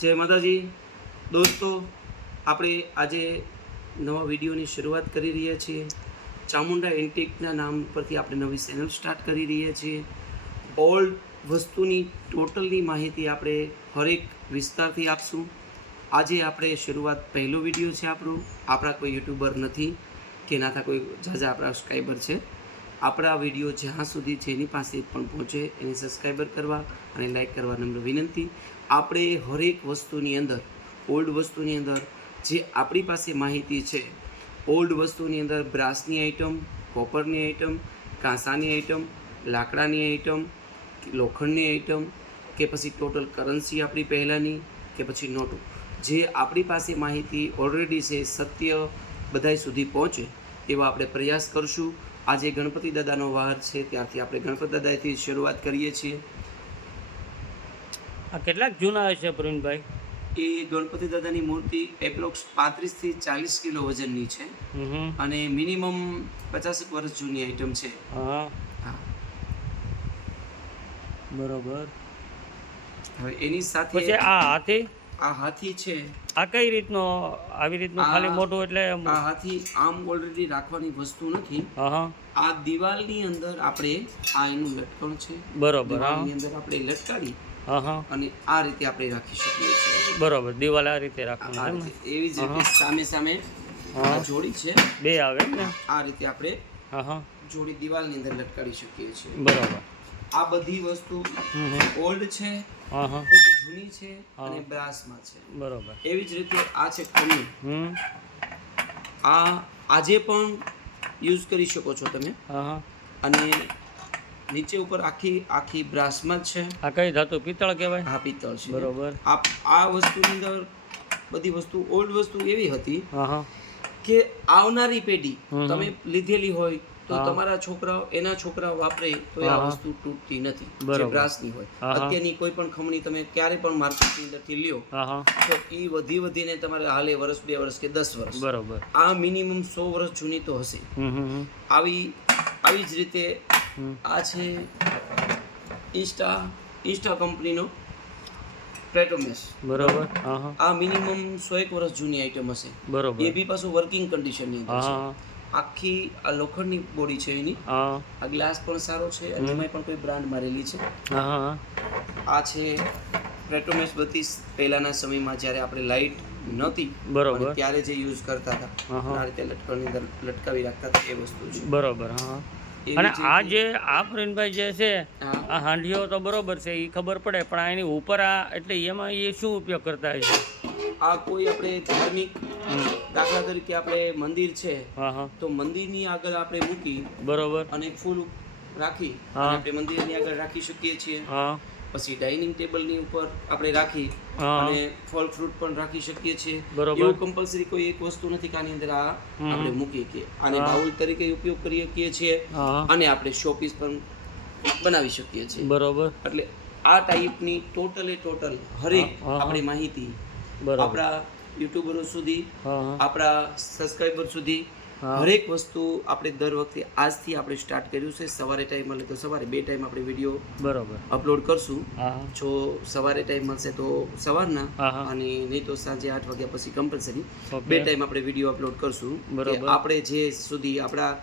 જય માતાજી દોસ્તો, આપણે આજે નવા વિડીયોની શરૂઆત કરી રહ્યા છીએ. ચામુંડા એન્ટિકના નામ પરથી આપણે નવી ચેનલ સ્ટાર્ટ કરી રહ્યા છીએ. ઓલ્ડ વસ્તુની ટોટલની માહિતી આપણે હરેક વિસ્તારથી આપશું. આજે આપણે શરૂઆત પહેલો વિડીયો છે આપણા કોઈ યુટ્યુબર નથી કે નાથા કોઈ ઝાઝા આપણા સબસ્ક્રાઈબર છે. આપણા વિડીયો જ્યાં સુધી જેની પાસે પણ પહોંચે એને સબસ્ક્રાઈબર કરવા અને લાઈક કરવા નમ્ર વિનંતી. આપણે હરેક વસ્તુની અંદર ઓલ્ડ વસ્તુની અંદર જે આપણી પાસે માહિતી છે, ઓલ્ડ વસ્તુની અંદર બ્રાસની આઇટમ, કોપરની આઇટમ, કાંસાની આઇટમ, લાકડાની આઇટમ, લોખંડની આઇટમ કે પછી ટોટલ કરન્સી આપણી પહેલાંની કે પછી નોટો, જે આપણી પાસે માહિતી ઓલરેડી છે સત્ય બધાય સુધી પહોંચે એવા આપણે પ્રયાસ કરશું. આજે ગણપતિ દાદાનો વાર છે, ત્યારથી આપણે ગણપતિ દાદાથી શરૂઆત કરીએ છીએ. આ કેટલાક જૂના હશે પ્રવીણભાઈ? એ ગણપતિ દાદાની મૂર્તિ એપ્રોક્સ 35 થી 40 કિલો વજનની છે અને મિનિમમ 50 વર્ષ જૂની આઈટમ છે. હા, બરોબર. હવે એની સાથે પછી આ હાથી છે. આ કઈ રીતનો? આવી રીતનું ખાલી મોટું એટલે આ હાથી આમ ઓલરેડી રાખવાની વસ્તુ નથી. આ દિવાલની અંદર આપણે આ એનું લટકણ છે. બરોબર. દિવાલની અંદર આપણે લટકાડી અને આ રીતે આપણે રાખી શકીએ છીએ. બરોબર, દિવાલ આ રીતે રાખવાનું. એવી જ રીતે સામે સામે જોડી છે, બે આવે ને, આ રીતે આપણે જોડી દિવાલની અંદર લટકાડી શકીએ છીએ. બરોબર. આ બધી વસ્તુ ઓલ્ડ છે, ખૂબ જૂની છે અને બ્રાસમાં છે. બરોબર. એવી જ રીતે આ છે કમી. આ આજે પણ યુઝ કરી શકો છો તમે. અને નીચે ઉપર આખી બ્રાસમાં જ છે. આ કઈ ધાતુ? પિત્તળ કહેવાય? હા, પિત્તળ છે. બરોબર. આ વસ્તુની અંદર બધી વસ્તુ ઓલ્ડ વસ્તુ એવી હતી કે આવનારી પેઢી તમે લીધેલી હોય તો તમારા છોકરાઓ એના છોકરાઓ વાપરે તો આ વસ્તુ તૂટતી નથી, જે બ્રાસની હોય. અત્યારની કોઈ પણ ખમણી તમે ક્યારે પણ માર્કેટની અંદરથી લ્યો તો એ વધીને તમારે હાલે વર્ષ, 2 વર્ષ કે 10 વર્ષ. બરોબર. આ મિનિમમ 100 વર્ષ જૂની તો હશે. આવી જ રીતે આ છે ઇન્સ્ટા કંપનીનો પ્લેટોમેસ. બરોબર. આ મિનિમમ 101 વર્ષ જૂની આઈટમ હશે. બરોબર. એ બી પાછું વર્કિંગ કન્ડિશનની અંદર છે. આખી આ લોખંડની બોડી છે એની. આ ગ્લાસ પણ સારો છે અને એમાં પણ કોઈ બ્રાન્ડ મારેલી છે. આ છે પ્લેટોમેસ 32 પહેલાના સમયમાં જ્યારે આપણે લાઇટ નહોતી બરોબર ત્યારે જે યુઝ કરતા હતા, આ રીતે લટકણની અંદર લટકાવી રાખતા હતા, એ વસ્તુ છે. બરોબર. અને આ જે આ પ્રવીણભાઈ જે છે આ હાંડીઓ તો બરોબર છે, એ ખબર પડે, પણ આ એની ઉપર આ એટલે એમાં એ શું ઉપયોગ કરતા હોય છે? આ કોઈ આપણે ધાર્મિક, દાખલા તરીકે આપણે મંદિર છે તો મંદિરની આગળ આપણે મૂકી બરોબર અને ફૂલ રાખી આપણે મંદિરની આગળ રાખી શકીએ છીએ. પછી ડાઇનિંગ ટેબલની ઉપર આપણે રાખી અને ફળ ફ્રૂટ પણ રાખી શકીએ છીએ. એવું કમ્પલસરી કોઈ એક વસ્તુ નથી કે આની અંદર આ આપણે મૂકી કે આને બાઉલ તરીકે ઉપયોગ કરી શકીએ છીએ અને આપણે શોપીસ પણ બનાવી શકીએ છીએ. બરોબર. એટલે આ ટાઈપની ટોટલ હરેક આપણી માહિતી આપણા યુટ્યુબરો સુધી, આપણા સબસ્ક્રાઈબર સુધી હરેક વસ્તુ આપણે દર વખતે આજથી આપણે સ્ટાર્ટ કર્યું છે. સવારે ટાઈમ મળે તો સવારે 2 ટાઈમ આપણે વિડીયો બરોબર અપલોડ કરશું. જો સવારે ટાઈમ મળશે તો સવારના અને નહીં તો સાંજે 8 વાગ્યા પછી કમ્પલસરી 2 ટાઈમ આપણે વિડીયો અપલોડ કરશું. આપણે જે સુધી આપણા